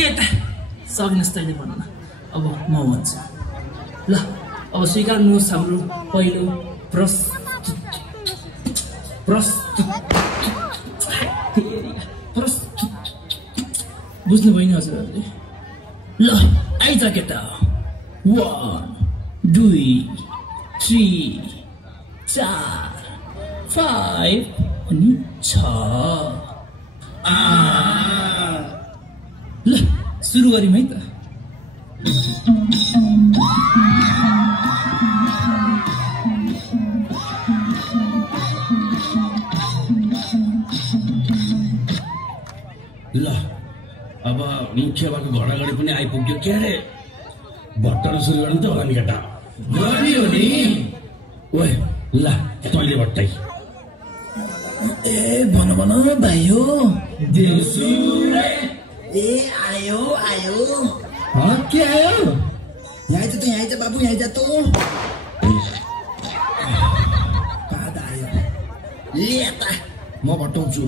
यता सकिनस् तैँले भन्न अब म भन्छु ल अब स्वीकार्नुहोस् हाम्रो पहिलो प्रस्तुत बुझ्नु भएन हजुरहरूले ल आइज केटा 1 2 3 4 5 अनि 6 ल सुरु गरौँ है त ल अब मुख्य बाबुको घर अगाडि पनि आइपुग्यो के अरे भट्टारो सुरु गर्नु त होला नि केटा गर्ने हो नि ओए ल तैँले भट्टाइ ए भन भाइ हो देउसु ए आयो के आयो यहाँ आइज बाबु यहाँ जा त पादा आयो ले त म भट्टाउँछु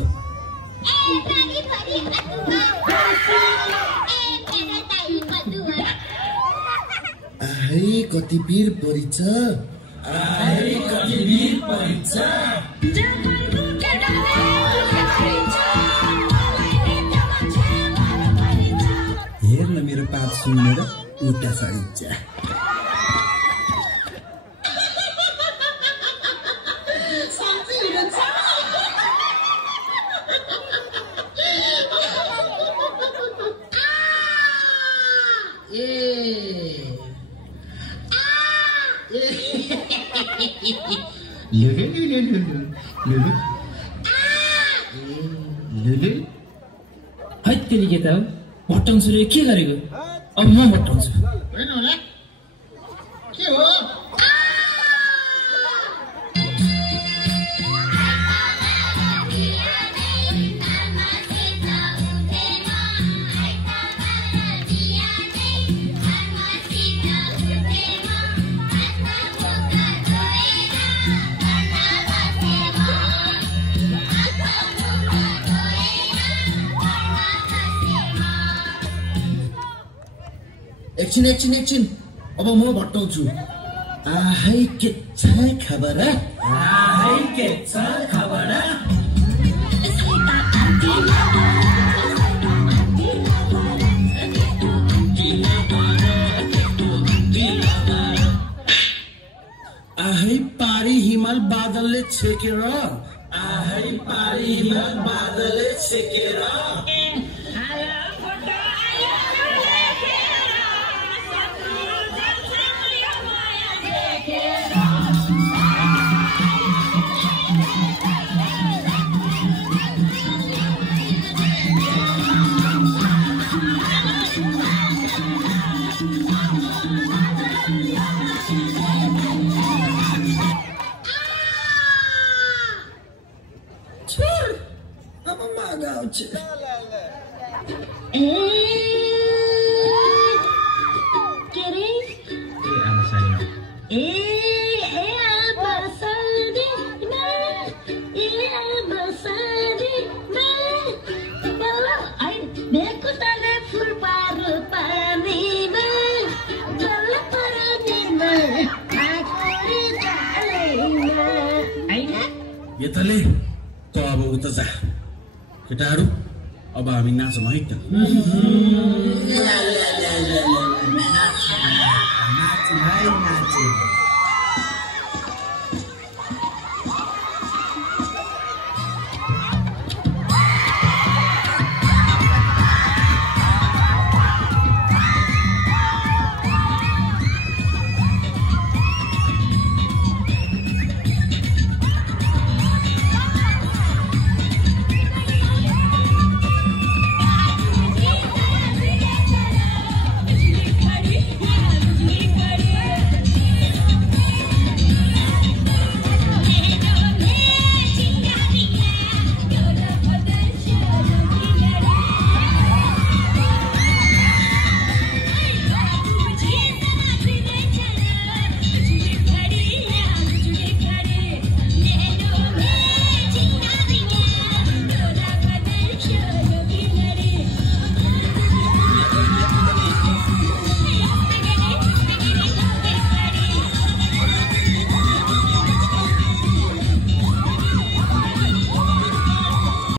आहै कति वीर परिछ हेर न मेरो पात सुनेर उता सडिन्छ हैत्तेरी केटा हो भट्टाउँछुले के गरेको अब म भट्टाउँछु होइन होला के हो एकछिन अब म भट्टाउँछु आहै के छ खबर आहै पारी हिमाल बादलले छेकेर यताले त अब उता जा केटाहरू अब हामी नाचौँ है त